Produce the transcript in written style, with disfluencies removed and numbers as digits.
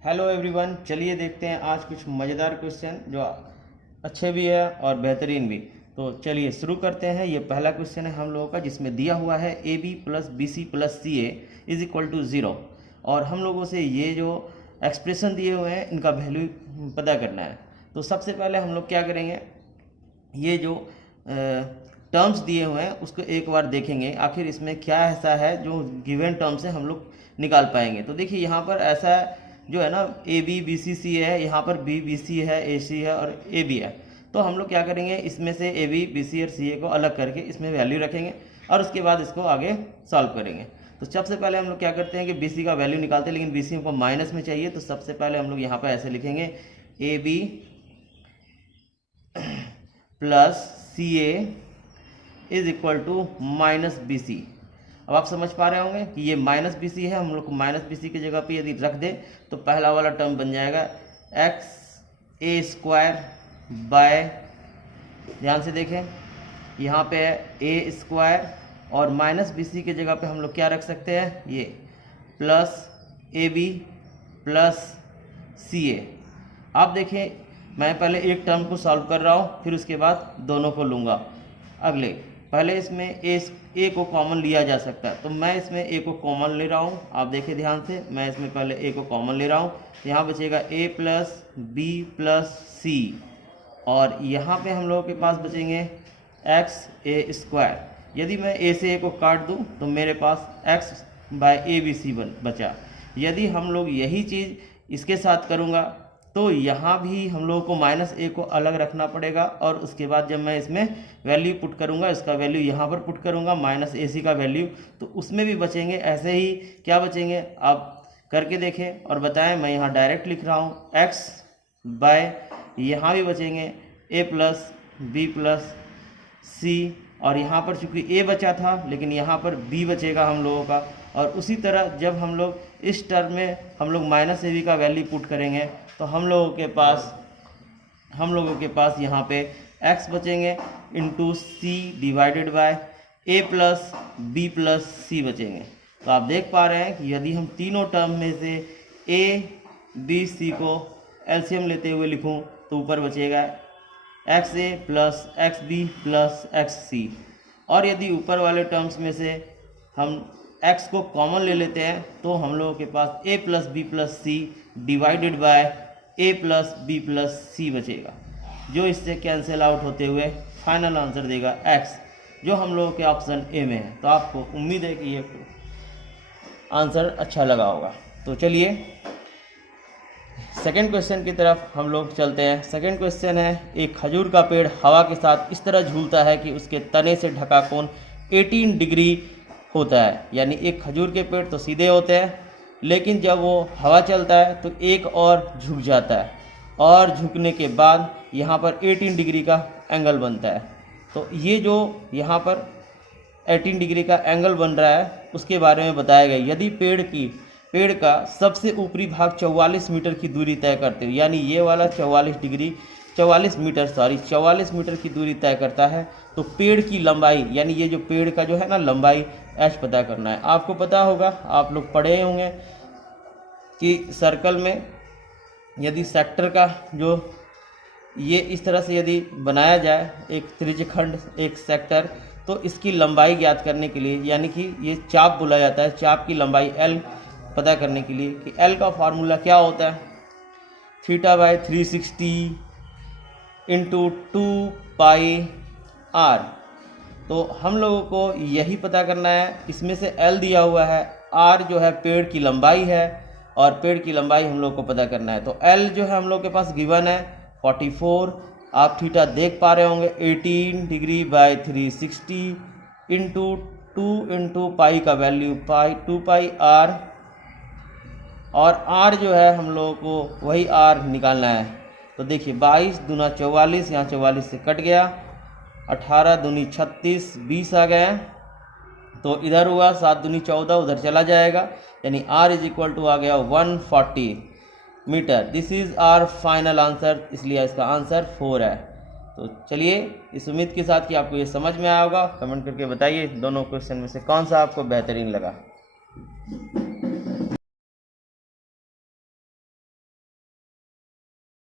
Hello everyone, चलिए देखते हैं आज कुछ मज़ेदार क्वेश्चन जो अच्छे भी है और बेहतरीन भी। तो चलिए शुरू करते हैं। ये पहला क्वेश्चन है हम लोगों का, जिसमें दिया हुआ है A B plus B C plus C A is equal to 0 और हम लोगों से ये जो एक्सप्रेशन दिए हुए हैं इनका वैल्यू पता करना है। तो सबसे पहले हम लोग क्या करेंगे, ये जो टर्म्स दिए हुए हैं उसको एक बार देखेंगे आखिर इसमें क्या ऐसा है जो गिवन टर्म से हम लोग निकाल पाएंगे। तो देखिए यहाँ पर ऐसा जो है ना, ए बी बी सी सी है, यहाँ पर बी बी सी है, ए सी है और ए बी है। तो हम लोग क्या करेंगे, इसमें से ए बी बी सी और सी ए को अलग करके इसमें वैल्यू रखेंगे और उसके बाद इसको आगे सॉल्व करेंगे। तो सबसे पहले हम लोग क्या करते हैं कि बी सी का वैल्यू निकालते हैं, लेकिन बी सी हमको माइनस में चाहिए। तो सबसे पहले हम लोग यहाँ पर ऐसे लिखेंगे A B plus C A is equal to minus B C. अब आप समझ पा रहे होंगे कि ये माइनस बी सी है, हम लोग को माइनस बी सी की जगह पे यदि रख दे तो पहला वाला टर्म बन जाएगा एक्स ए स्क्वायर बाय, ध्यान से देखें यहाँ पे है ए स्क्वायर और माइनस बी सी की जगह पे हम लोग क्या रख सकते हैं, ये प्लस ए बी प्लस सी ए। आप देखें मैं पहले एक टर्म को सॉल्व कर रहा हूँ, फिर उसके बाद दोनों को लूँगा अगले। पहले इसमें ए को कॉमन लिया जा सकता है, तो मैं इसमें ए को कॉमन ले रहा हूँ। आप देखिए ध्यान से, मैं इसमें पहले ए को कॉमन ले रहा हूँ। यहाँ बचेगा ए प्लस बी प्लस सी और यहाँ पे हम लोगों के पास बचेंगे एक्स ए स्क्वायर। यदि मैं ए से ए को काट दूँ तो मेरे पास x by a b c बचा। यदि हम लोग यही चीज़ इसके साथ करूँगा तो यहाँ भी हम लोगों को माइनस ए को अलग रखना पड़ेगा और उसके बाद जब मैं इसमें वैल्यू पुट करूँगा, इसका वैल्यू यहाँ पर पुट करूँगा माइनस ए सी का वैल्यू, तो उसमें भी बचेंगे। ऐसे ही क्या बचेंगे आप करके देखें और बताएं। मैं यहाँ डायरेक्ट लिख रहा हूँ एक्स बाय, यहाँ भी बचेंगे ए प्लस बी प्लस सी और यहाँ पर चूँकि ए बचा था लेकिन यहाँ पर बी बचेगा हम लोगों का। और उसी तरह जब हम लोग इस टर्म में हम लोग माइनस ए बी का वैल्यू पुट करेंगे तो हम लोगों के पास यहाँ पे x बचेंगे into c divided by a plus b plus c बचेंगे। तो आप देख पा रहे हैं कि यदि हम तीनों टर्म में से ए बी सी को एलसीएम लेते हुए लिखूं तो ऊपर बचेगा x a plus x b plus x c. और यदि ऊपर वाले टर्म्स में से हम x को कॉमन ले लेते हैं तो हम लोगों के पास a plus b plus c divided by a plus b plus c बचेगा, जो इससे कैंसिल आउट होते हुए फाइनल आंसर देगा x, जो हम लोगों के ऑप्शन ए में है। तो आपको उम्मीद है कि ये आंसर अच्छा लगा होगा। तो चलिए सेकेंड क्वेश्चन की तरफ हम लोग चलते हैं। सेकेंड क्वेश्चन है, एक खजूर का पेड़ हवा के साथ इस तरह झूलता है कि उसके तने से ढका कोण 18 डिग्री होता है। यानी एक खजूर के पेड़ तो सीधे होते हैं, लेकिन जब वो हवा चलता है तो एक और झुक जाता है और झुकने के बाद यहाँ पर 18 डिग्री का एंगल बनता है। तो ये जो यहाँ पर 18 डिग्री का एंगल बन रहा है उसके बारे में बताया गया। यदि पेड़ का सबसे ऊपरी भाग 44 मीटर की दूरी तय करते हो, यानी ये वाला 44 मीटर की दूरी तय करता है, तो पेड़ की लंबाई, यानी ये जो पेड़ का जो है ना लंबाई एच पता करना है। आपको पता होगा, आप लोग पढ़े होंगे कि सर्कल में यदि सेक्टर का जो ये इस तरह से यदि बनाया जाए एक त्रिज्यखंड एक सेक्टर, तो इसकी लंबाई ज्ञात करने के लिए, यानी कि ये चाप बोला जाता है, चाप की लंबाई एल पता करने के लिए कि एल का फार्मूला क्या होता है, theta by 360 into 2 pi R. तो हम लोगों को यही पता करना है। इसमें से एल दिया हुआ है, आर जो है पेड़ की लंबाई है और पेड़ की लंबाई हम लोग को पता करना है। तो एल जो है हम लोग के पास गिवन है 44। आप थीटा देख पा रहे होंगे 18 degree by 360 into 2 into pi का वैल्यू 2 पाई आर, और आर जो है हम लोगों को वही आर निकालना है। तो देखिए 22 दूना 44, यहाँ 44 से कट गया, 18 दूनी 36, 20 आ गए। तो इधर हुआ 7 दूनी 14, उधर चला जाएगा, यानी r इज इक्वल टू आ गया 140 metre. This is our final answer, इसलिए इसका आंसर 4 है। तो चलिए इस उम्मीद के साथ कि आपको ये समझ में आया होगा, कमेंट करके बताइए दोनों क्वेश्चन में से कौन सा आपको बेहतरीन लगा।